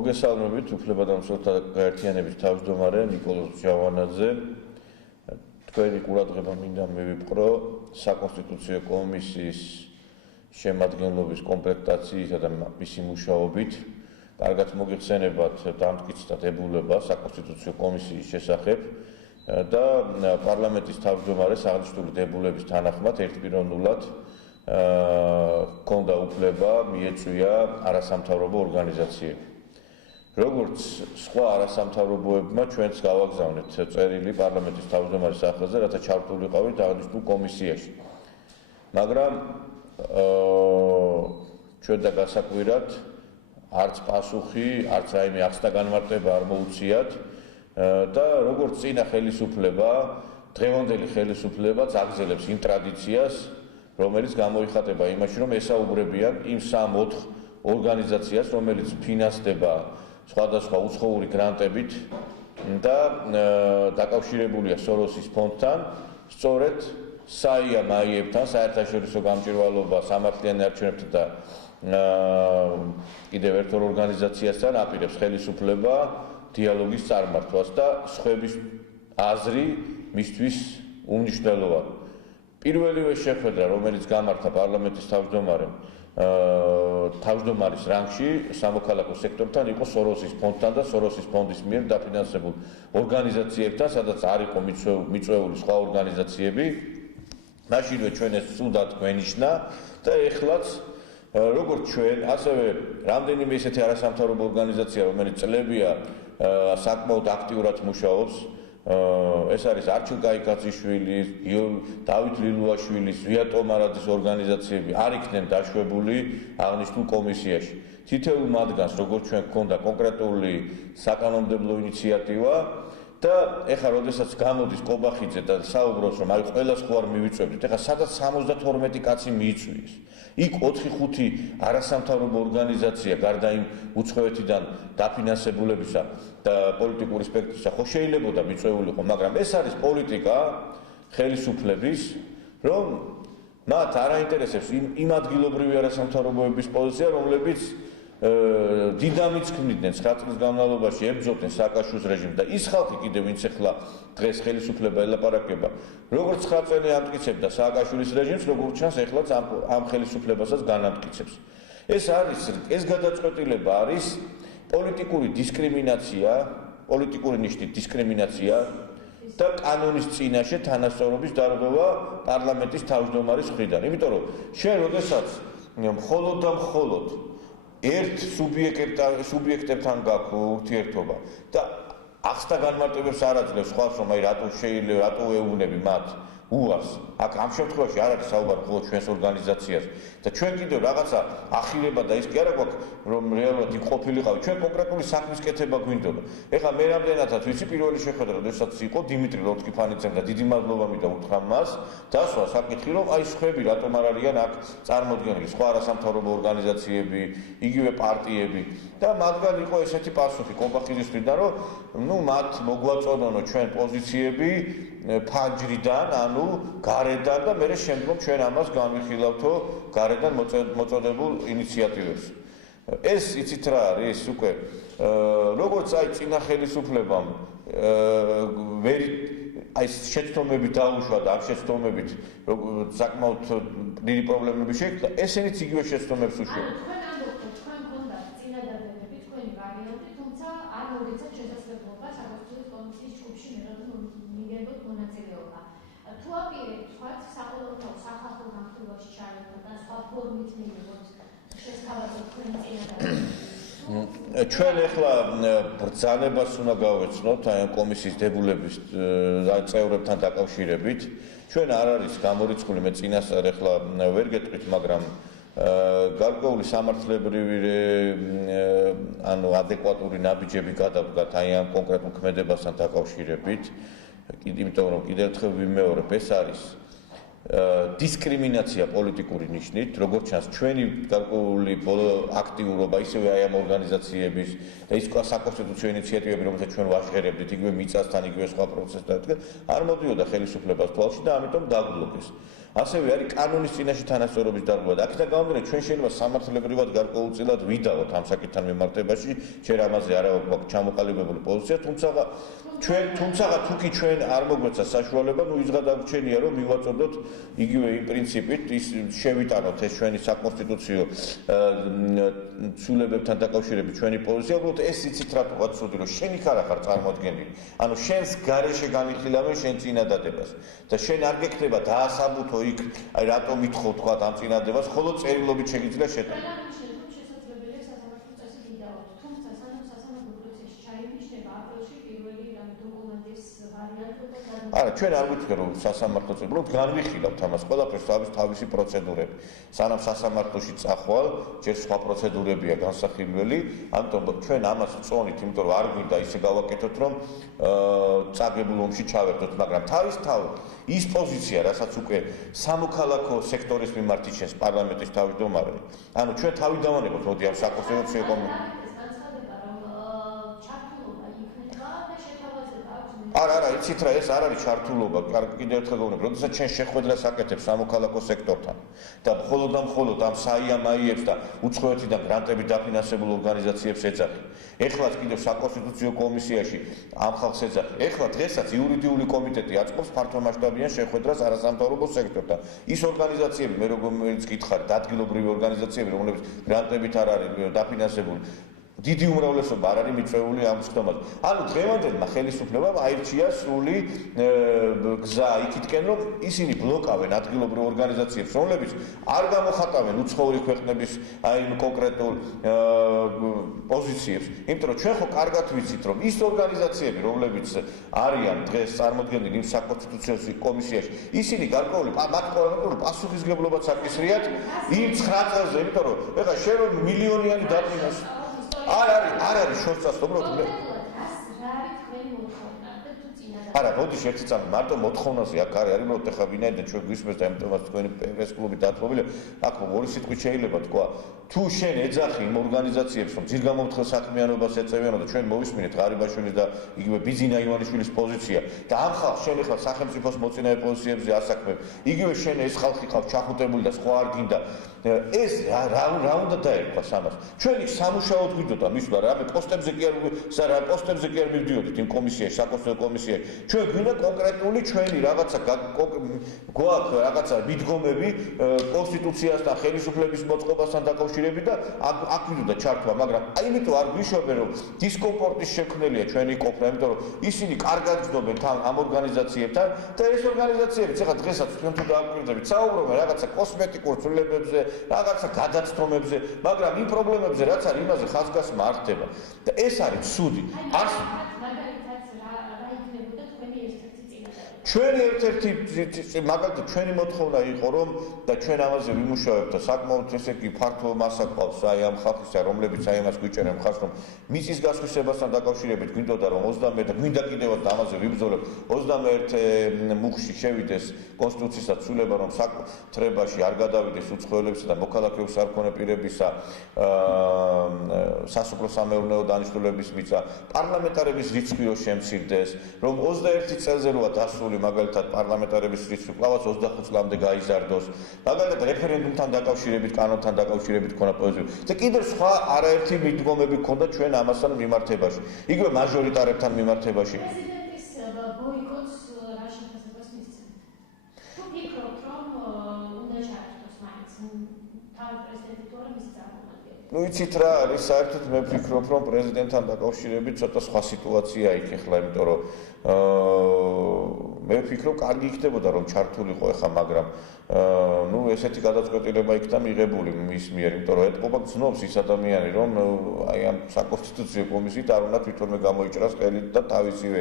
მოგესალმებით, უფლებადამცველთა გაერთიანების თავმჯდომარე ნიკოლოზ ჯავანაძე. თქვენი ყურადღება მინდა მივიპყრო საკონსტიტუციო კომისიის შემადგენლობის კომპლექტაციისა და მისი მუშაობით. კარგად მოგეხსენებათ დამტკიცდა დებულება საკონსტიტუციო კომისიის შესახებ და პარლამენტის თავმჯდომარეს აღნიშნული დებულების თანახმად ერთპიროვნულად ჰქონდა უფლება მიეწვია არასამთავრობო ორგანიზაციები. როგორც სხვა არასამთავრობოებმა ჩვენც გავაგზავნეთ წერილი პარლამენტის თავმჯდომარის სახელზე, რათა ჩართულიყავით აღნიშნულ კომისიაში. მაგრამ ჩვენ და გასაკვირად არც პასუხი, არც რაიმე ახსნა განმარტება არ მოუწიათ და როგორც წინა ხელისუფლება, დღევანდელი ხელისუფლებაც აგზელებს იმ ტრადიციას, რომელიც გამოიხატება იმაში, რომ ესაუბრებიან იმ 3-4 ორგანიზაციას, რომელიც ფინანსდება სხვადასხვა უცხოური გრანტებით და დაკავშირებულია სოროსის ფონდთან, სწორედ საია-მაიებთან, საერთაშორისო გამჭვირვალობა სამართლიანი არჩევნებთან და კიდევ ერთ ორ ორგანიზაციასთან აპირებს ხელისუფლება დიალოგის წარმართვას და სხვების აზრი მისთვის უმნიშვნელოვანია. პირველივე შეხვედრა, რომელიც გამართა პარლამენტის თავმჯდომარის რანგში სამოქალაქო სექტორთან იყო სოროსის ფონდთან და სოროსის ფონდის მიერ დაფინანსებულ ორგანიზაციებთან, სადაც არ იყო მიწვეული სხვა ორგანიზაციები. მაშინვე ჩვენ ეს ცუდად გვენიშნა და ეხლაც როგორც ჩვენ, ასევე რამდენიმე ისეთი არასამთავრობო ორგანიზაცია, რომელიც წლებია საკმაოდ აქტიურად მუშაობს, ეს არის არჩილ კაიკაძიშვილის, დავით ლილუაშვილის, ზვია ტომარაძის ორგანიზაციები არ იქნენ დაშვებული აღნიშნულ კომისიაში. თითოეულ მათგანს, როგორც ჩვენ გქონდა კონკრეტული საკანონმდებლო ინიციატივა და ეხლა როდესაც გამოდის კობახიძე და საუბრობს, რომ აი ყველას ხო არ მივიწვევთ, ეხლა სადაც 72 კაცი მიიწვიეს. იქ 4-5 არასამთავრობო ორგანიზაცია გარდა იმ უცხოეთიდან დაფინანსებულებისა და პოლიტიკური სპექტრისა ხო შეიძლებოდა მიწვეულიყო, მაგრამ ეს არის პოლიტიკა ხელისუფლების, რომ მათ არ აინტერესებს იმ ადგილობრივი არასამთავრობოების პოზიცია, რომლებიც დიდამიც ქმნიდნენ 9 წლის განმავლობაში ებრძოდნენ სააკაშვილის რეჟიმს და ის ხალხი კიდევ ვინც ახლა დღეს ხელისუფლება ელაპარაკება, როგორც 9 წელი ამტკიცებდა სააკაშვილის რეჟიმს, როგორც ჩანს ეხლაც ამ ხელისუფლებასაც განამტკიცებს. ეს გადაწყვეტილება არის პოლიტიკური დისკრიმინაცია, პოლიტიკური ნიშნით დისკრიმინაცია და კანონის წინაშე თანასწორობის დარღვევა პარლამენტის თავმჯდომარის მხრიდან. იმიტომ რომ შენ როდესაც მხოლოდ და მხოლოდ ერთ სუბიექტებთან გაქვს ურთიერთობა და ახსნა განმარტებებს არ აძლევს სხვას, რომ აი რატო შეიძლება, რატო ეუბნები მათ უარს. აქ ამ შემთხვევაში არ არის საუბარი მხოლოდ ჩვენს ორგანიზაციას და ჩვენ კიდევ რაღაცა ახირება და ის კი არა გვაქვს, რომ რეალურად იქ ყოფილიყავით. ჩვენ კონკრეტული საქმის კეთება გვინდოდა. ეხლა მე რამდენადაც ვიცი, პირველი შეხვედრა, როდესაც იყო დიმიტრი ლორთქიფანიძემ და დიდი მადლობა მინდა უთხრა მას, დასვა საკითხი, რომ აი სხვები რატომ არ არიან აქ წარმოდგენილი, სხვა არასამთავრობო ორგანიზაციები, იგივე პარტიები და მათგან იყო ესეთი პასუხი კობახიძის მხრიდან, რომ მათ მოგვაწონონო ჩვენ პოზიციები ფანჯრიდან, ანუ გარედან და მერე შემდგომ ჩვენ ამას განვიხილავთო გარედან მოწოდებულ ინიციატივებს. ეს იცით რა არის უკვე როგორც აი წინა ხელისუფლებამ აი შეცდომებით დაუშვა და ამ შეცდომებით საკმაოდ დიდი პრობლემები შექმნა, ესენიც იგივე შეცდომებს უშევენ. ჩვენ ახლა ბრძანებას უნდა გავეცნოთ აი კომისიის დებულების წევრებთან დაკავშირებით. ჩვენ არ არის გამორიცხული, მე წინასწარ ახლა ვერ გეტყვით, მაგრამ გარკვეული სამართლებრივი ანუ ადეკვატური ნაბიჯები გადავდგათ აი ამ კონკრეტულ ქმედებასთან დაკავშირებით. იმიტომ რომ კიდევ ერთხელ ვიმეორებ, ეს არის დისკრიმინაცია პოლიტიკური ნიშნით, როგორც ჩანს ჩვენი გარკვეული აქტიურობა, ისევე აი ამ ორგანიზაციების და ის საკონსტიტუციო ინიციატივები, რომელსაც ჩვენ ვაჟღერებდით, იგივე მიწასთან, იგივე სხვა პროცესთან, არ მოდიოდა ხელისუფლებას თვალში და ამიტომ დაგბლოკეს. ასევე არის კანონის წინაშე თანასწორობის დარღვევა და აქედან გამომდინარე ჩვენ შეიძლება სამართლებრივად გარკვეულწილად ვიდავოთ ამ საკითხთან მიმართებაში, ჯერ ამაზე არა გვაქვს ჩამოყალიბებული პოზიცია, თუმცა თუ კი ჩვენ არ მოგვეცა საშუალება, ის გადაგვჩენია რომ მივაწოდოთ იგივე იმ პრინციპით, ის შევიტანოთ ეს ჩვენი საკონსტიტუციო ცვლილებებთან დაკავშირებით ჩვენი პოზიცია, უბრალოდ ეს იცით რატოა ცუდი, რომ შენ იქ არ ახარ წარმოადგენილი. ანუ შენს გარეშე განიხილავენ შენ წინადადებას და შენ არ გექნება დაასაბუთო იქ, აი რატომ ითხოვ თქვა ამ წინადადებას, ხოლო წერილობით შეგიძლია შეტანა. არა, ჩვენ არ ვიტყვი რომ სასამართლოზე, უბრალოდ განვიხილავთ ამას ყველაფერს თავისი პროცედურები. სანამ სასამართლოში წახვალ, ჯერ სხვა პროცედურებია განსახილველი, ამიტომ ჩვენ ამას ვწონით, იმიტომ რომ არ გვინდა ისე გავაკეთოთ, რომ წაგებულ ომში ჩავერთოთ, მაგრამ თავისთავად ის პოზიცია, რასაც უკვე სამოქალაქო სექტორის მიმართ იჩენს პარლამენტის თავმჯდომარე, ანუ ჩვენ თავიდანვანებოთ, მოდი ამ საკონსტიტუციო კომისიაში არა, იცით რა, ეს არ არის ჩართულობა, კიდევ ერთხელ გეუბნები, როდესაც ჩვენ შეხვედრას აკეთებს სამოქალაქო სექტორთან და მხოლოდ ამ საიამაიებს და უცხოეთიდან გრანტებით დაფინანსებულ ორგანიზაციებს ეძახი. ეხლაც კიდევ საკონსტიტუციო კომისიაში ამ ხალხს ეძახი. ეხლა დღესაც იურიდიული კომიტეტი აწყობს ფართომასშტაბიან შეხვედრას არასამთავრობო სექტორთან. ის ორგანიზაციები, მე როგორც გითხარი, ადგილობრივი ორგანიზაციები, რომლებიც გრანტებით არ არის დაფინანსებული, დიდი უმრავლესობა არ არის მიწვეული ამ სხდომაზე. ანუ დღევანდელმა ხელისუფლებამ აირჩია სრული გზა იქითკენ, რომ ისინი ბლოკავენ ადგილობრივ ორგანიზაციებს, რომლებიც არ გამოხატავენ უცხოური ქვეყნების აი კონკრეტულ პოზიციებს. იმიტომ რომ ჩვენ ხო კარგად ვიცით, რომ ის ორგანიზაციები, რომლებიც არიან დღეს წარმოდგენილი იმ საკონსტიტუციო კომისიაში, ისინი გარკვეული მათ ყოველდღიურ პასუხისგებლობაც აკისრიათ იმ 9 წელზე, იმიტომ რომ ეხლა შენ რომ მილიონიანი დაფინანსე არ არის შორსას უბრალოდ მე არა, ბოდიში ერთი წამი მარტო მოთხოვნაზე აქ არის უბრალოდ ეხა ვინაიდან ჩვენ გვისმენთ და ამიტომაც თქვენი პრეს კლუბი დათმობილი აქ ორი სიტყვით შეიძლება თქვა თუ შენ ეძახი იმ ორგანიზაციებს რომ ძირგამომთხელ საქმიანობას ეწევიანო და ჩვენ მოვისმინეთ ღარიბაშვილის და იგივე ბიძინა ივანიშვილის პოზიცია და ამ ხალხს შენ ეხლა სახელმწიფოს მოწინავე პოზიციებზე ასაქმებ იგივე შენ ეს ხალხი ყავს ჩახუტებული და სხვა არ გინდა ეს რა უნდა დაერქვას ამას ჩვენ იქ სამუშაოდ გვიდოდა მისვლა რამე პოსტებზე კი არ მივდიოდით იმ კომისიაში საკონსტიტუციო კომისიაში ჩვენ გვინდა კონკრეტული ჩვენი რაღაცა გვაქვს რაღაცა მიდგომები კონსტიტუციასთან ხელისუფლების მოწყობასთან დაკავშირებით და აქ ვიდოდა ჩართვა მაგრამ აიმიტომ არ გვიშვებენ რომ დისკომფორტის შექმნელია ჩვენი ყოფნა იმიტომ რომ ისინი კარგად გრძნობენ ამ ორგანიზაციებთან და ეს ორგანიზაციები ეხლა დღესაც თქვენ თუ დააკვირდებით საუბრობენ რაღაცა კოსმეტიკურ ცვლილებებზე რაღაცა გადაცდომებზე მაგრამ იმ პრობლემებზე რაც არის იმაზე ხაზგასმა არ ხდება და ეს არის ცუდი ჩვენი ერთ-ერთი მაგალითად ჩვენი მოთხოვნა იყო რომ და ჩვენ ამაზე ვიმუშავებთ და საკმაოდ ესე იგი ფართო მასა ყავს აი ამ ხალხისა რომლებიც აი ამას გვიჭერენ მხარს რომ მიწის გასხვისებასთან დაკავშირებით გვინდოდა რომ 21 და გვინდა კიდევაც ამაზე ვიბრძოლებ 21 მუხში შევიდეს კონსტიტუციის დაცულება რომ საკუთრებაში არ გადავიდეს უცხოელებისა და მოქალაქეობის არ მქონე პირებისა სასოფლო-სამეურნეო დანიშნულების მიწა პარლამენტარების რიცხვიო შემცირდეს რომ 21 წელზე როა დასული მაგალითად პარლამენტარების რიცხვი კვლავაც 25 წლამდე გაიზარდოს. მაგალითად რეფერენდუმთან დაკავშირებით, კანონთან დაკავშირებით ქონა პოზიცია. და კიდევ სხვა არაერთი მიდგომები ქონდა ჩვენ ამასთან მიმართებაში. იგივე მაჟორიტარებთან მიმართებაში. პრეზიდენტის ბოიკოტს რა შეფასებას მისცემთ? თუ ფიქრობთ, რომ უნდა ჩაერთოს მაინც თავი პრეზიდენტი თუ არა მისი წარმომადგენელი? ну იცით რა არის საერთოდ მე ვფიქრობ რომ პრეზიდენტთან დაკავშირებით ცოტა სხვა სიტუაცია იქ ახლა იმიტომ რომ მე ვფიქრობ კარგი იქნებოდა რომ ჩართულიყო ახლა მაგრამ ну ესეთი გადაწყვეტილება იქნა მიღებული მის მიერ იმიტომ რომ ეთყობა გზნობს ის ადამიანი რომ აი ამ საკონსტიტუციო კომისიით არ უნდა თვითონვე გამოიჭრას ყელით და თავისივე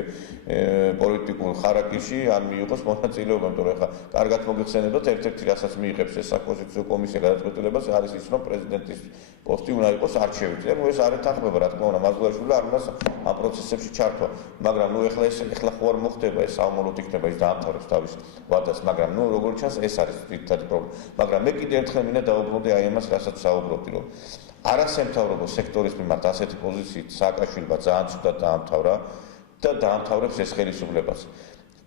პოლიტიკურ ხარაკიში ან მიიღოს მონაწილეობა იმიტომ რომ ახლა კარგად მოგეხსენებათ ერთ-ერთი რასაც მიიღებს ეს საკონსტიტუციო კომისია გადაწყვეტილებას არის ის რომ პრეზიდენტის პოსტი უნდა იყოს არჩევით. ანუ ეს არ ეთანხმება რა თქმა უნდა მაზგულაშვილი არ უნდა ამ პროცესებში ჩართვა. მაგრამ ნუ ეხლა ხო არ მოხდება ეს საომროდ იქნება ის დაამთავრებს თავის ვადას, მაგრამ ნუ როგორც ჩანს ეს არის თითქოს პრობლემა. მაგრამ მე კიდევ ერთხელ მინდა დავუბრუნდე აი ამას, რასაც საუბრობდი, რომ არასამთავრობო სექტორის მიმართ ასეთი პოზიციით სააკაშვილმა ძალიან ცუდად დაამთავრა და დაამთავრებს ეს ხელისუფლებას.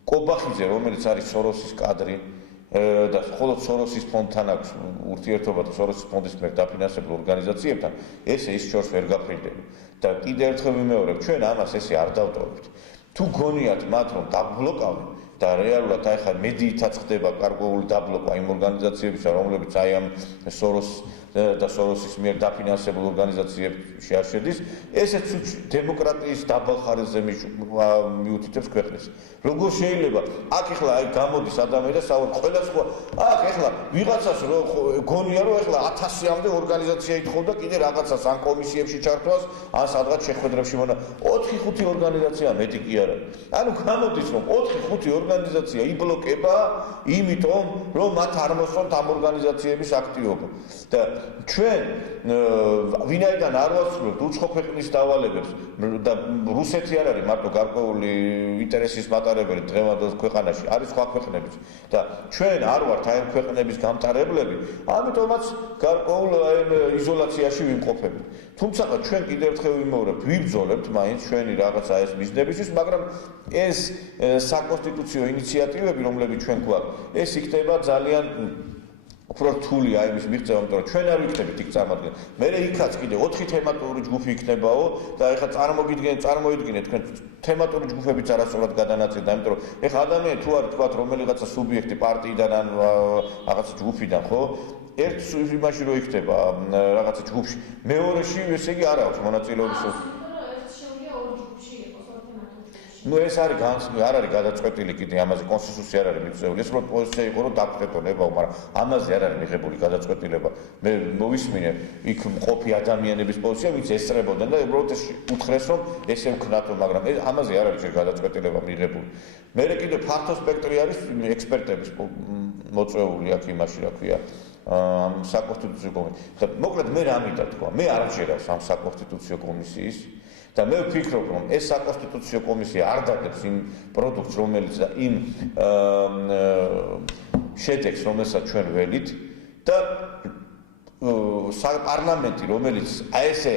კობახიძე, რომელიც არის სოროსის კადრი, და მხოლოდ სოროსის ფონდთან აქვს ურთიერთობა და სოროსის ფონდის მიერ დაფინანსებულ ორგანიზაციებთან, ესე ის შორს ვერ გაფრინდება. და კიდევ ერთხელ ვიმეორებ, ჩვენ ამას ესე არ დავტოვებთ. თუ გონიათ მათ რომ დაბლოკავენ და რეალურად აი ხა მედიითაც ხდება გარკვეული დაბლოკვა იმ ორგანიზაციებისა, რომლებიც აი ამ და სოროსის მიერ დაფინანსებულ ორგანიზაციებში არ შედის, ესეც დემოკრატიის დაბალ ხარისხზე მიუთითებს ქვეყნის. როგორ შეიძლება აქ ახლა აი გამოდის ადამიანი და საუბრობს ყველა სხვა აქ ახლა ვიღაცას გონია რომ ახლა 1000-მდე ორგანიზაცია ითხოვდა კიდე რაღაცას ან კომისიებში ჩართვას, ან სადღაც შეხვედრებში მონა 4-5 ორგანიზაცია მეტი კი არა. ანუ გამოდის რომ 4-5 ორგანიზაცია იბლოკება, იმიტომ რომ მათ არ მოსწონთ ამ ორგანიზაციების აქტივობა. და ჩვენ ვინაიდან არ ვასრულებთ უცხო ქვეყნის დავალებებს და რუსეთი არ არის მარტო გარკვეული ინტერესის მატარებელი დღევანდელ ქვეყანაში, არის სხვა ქვეყნებიც და ჩვენ არ ვართ აი ამ ქვეყნების გამტარებლები, ამიტომაც გარკვეულ იზოლაციაში ვიმყოფებით. თუმცა ჩვენ კიდევ ერთხელ ვიმეორებთ, ვიბრძოლებთ მაინც ჩვენი რაღაცა ეს მიზნებისთვის, მაგრამ ეს საკონსტიტუციო ინიციატივები, რომლებიც ჩვენ გვაქვს, ეს იქნება ძალიან უფრო რთული აი მის მიღწევა, იმიტომ რომ ჩვენ არ ვიქნებით იქ წარმოგდგენილ. მე იქაც კიდე 4 თემატური ჯგუფი იქნებაო და ეხლა წარმოიდგინეთ თქვენ თემატური ჯგუფებიც არასწორად გადანაწილდა, იმიტომ რომ ეხლა ადამიანი თუ არის თქვა რომელიღაცა სუბიექტი პარტიიდან ან რაღაცა ჯგუფიდან, ხო? ერთ იმაში რო იქნება რაღაცა ჯგუფში, მეორეში ესე იგი არ აქვს მონაწილეობის ну ეს არის არ არის გადაწყვეტილი კიდე ამაზე კონსტიტუცია არ არის მიწვეული. ეს რომ პოზიცია იყო რომ დაფრთხებოლებაო, მაგრამ ამაზე არ არის მიღებული გადაწყვეტილება. მე მოვისმინე იქ მყოფი ადამიანების პოზიცია, ვინც ესწრებოდნენ და უბრალოდ ეს უთხრეს რომ ესე ვქნათო, მაგრამ ამაზე არ არის ჯერ გადაწყვეტილება მიღებული. მე კიდე ფართო სპექტრი არის ექსპერტების მოწვეული აქ იმაში, რა ქვია, საკონსტიტუციო კომისიის. და მოკლედ მე რა მინდა თქვა, მე არ ვშერავს ამ საკონსტიტუციო კომისიის და მე ვფიქრობ რომ ეს საკონსტიტუციო კომისია არ დაგებს იმ პროდუქტს რომელიც და იმ შედეგს რომელსაც ჩვენ ველით და პარლამენტი რომელიც აი ესე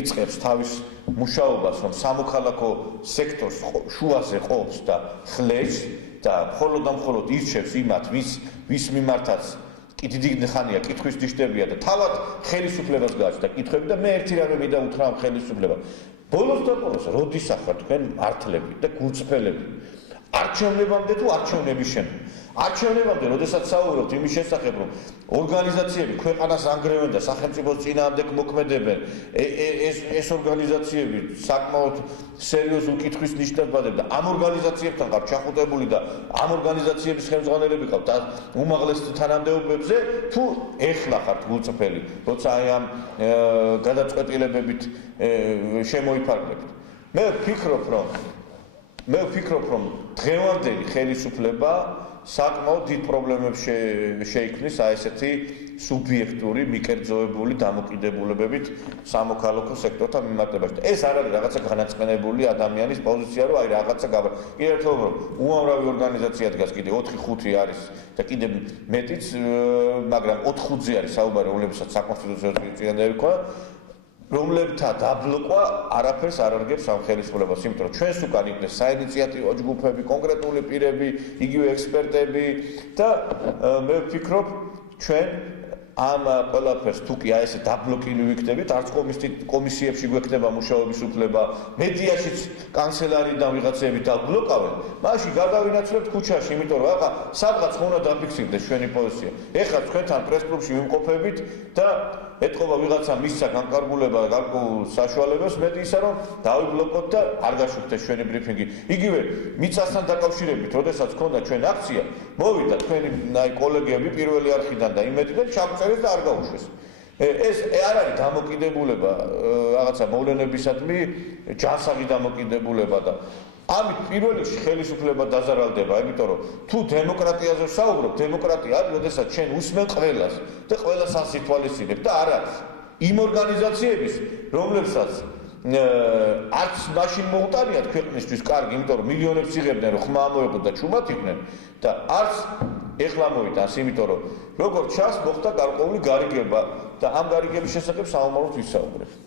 იწყებს თავის მუშაობას რომ სამოქალაქო სექტორს შუაზე ყოფს და ხლებს და მხოლოდ ირჩევს იმათ ვის მიმართაც კიდე ხანია კითხვის ნიშნებია და თავად ხელისუფლებას გააჩნდა კითხვები და მე ერთი რამე მინდა უთხრა ამ ხელისუფლებას ბოლოს და ბოლოს როდის ახლა თქვენ მართლები და გულწრფელები არჩევნებამდე თუ არჩევნების შემდეგ არჩევნებამდე როდესაც საუბრობთ იმის შესახებ რომ ორგანიზაციები ქვეყანას ანგრევენ და სახელმწიფოს წინააღმდეგ მოქმედებენ ეს ორგანიზაციები საკმაოდ სერიოზულ კითხვის ნიშნებს ბადებენ და ამ ორგანიზაციებთან ყავთ ჩახუტებული და ამ ორგანიზაციების ხელმძღვანელები ყავთ უმაღლეს თანამდებობებზე თუ ეხლა ხართ გულწრფელი როცა აი ამ გადაწყვეტილებებით შემოიფარგლებთ მე ვფიქრობ რომ დღევანდელი ხელისუფლება საკმაოდ დიდ პრობლემებს შეიქმნის აი ესეთი სუბიექტური, მიკერძოებული დამოკიდებულებებით სამოქალაქო სექტორთან მიმართებაში. ეს არ არის რაღაცა განაწყენებული ადამიანის პოზიცია, რომ აი რაღაცა კიდევ ერთხელ რომ უამრავი ორგანიზაცია დგას, კიდე 4-5 არის და კიდე მეტიც, მაგრამ 4-5-ზე არის საუბარი, რომლებსაც საკონსტიტუციო წინადადები ქონა. რომლებთა დაბლოკვა არაფერს არ არგებს ამ ხელისუფლებას, იმიტომ რომ ჩვენს უკან იქნეს საინიციატივო ჯგუფები, კონკრეტული პირები, იგივე ექსპერტები და მე ვფიქრობ ჩვენ ამ ყველაფერს თუ კი აი ესე დაბლოკილი ვიქნებით, არც კომისიებში გვექნება მუშაობის უფლება, მედიაშიც კანცელარიიდან ვიღაცები დაბლოკავენ, მაშინ გადავინაცვლებთ ქუჩაში, იმიტომ რომ ახლა სადღაც უნდა დაფიქსირდეს ჩვენი პოზიცია. ეხლა თქვენთან პრესკლუბში ვიმყოფებით და ეთყობა ვიღაცა მისცა განკარგულება და გარკვეულ საშუალებას მედიისა რომ დავიბლოკოთ და არ გაშუქდეს ჩვენი ბრიფინგი. იგივე მიწასთან დაკავშირებით, როდესაც ქონდა ჩვენ აქცია, მოვიდა თქვენი აი კოლეგები პირველი არხიდან და იმედიდან ჩაგწერეს და არ გაუშვეს. ეს არ არის დამოკიდებულება რაღაცა მოვლენებისადმი, ჯანსაღი დამოკიდებულება და ამით პირველ რიგში ხელისუფლება დაზარალდება, იმიტომ რომ თუ დემოკრატიაზე ვსაუბრობ, დემოკრატია არის, როდესაც ჩვენ უსმენ ყველას და ყველას ასითვალისწინებ და არა იმ ორგანიზაციების, რომლებსაც არც მაშინ მოუტანიათ ქვეყნისთვის კარგი, იმიტომ რომ მილიონებს იღებდნენ, რომ ხმა მოეყოთ და ჩუმად იყვნენ და არც ეხლა მოვიტანს, იმიტომ რომ როგორც ჩანს, მოხდა გარკვეული გარიგება და ამ გარიგების შესახებ საომაროდ ვისაუბრებ.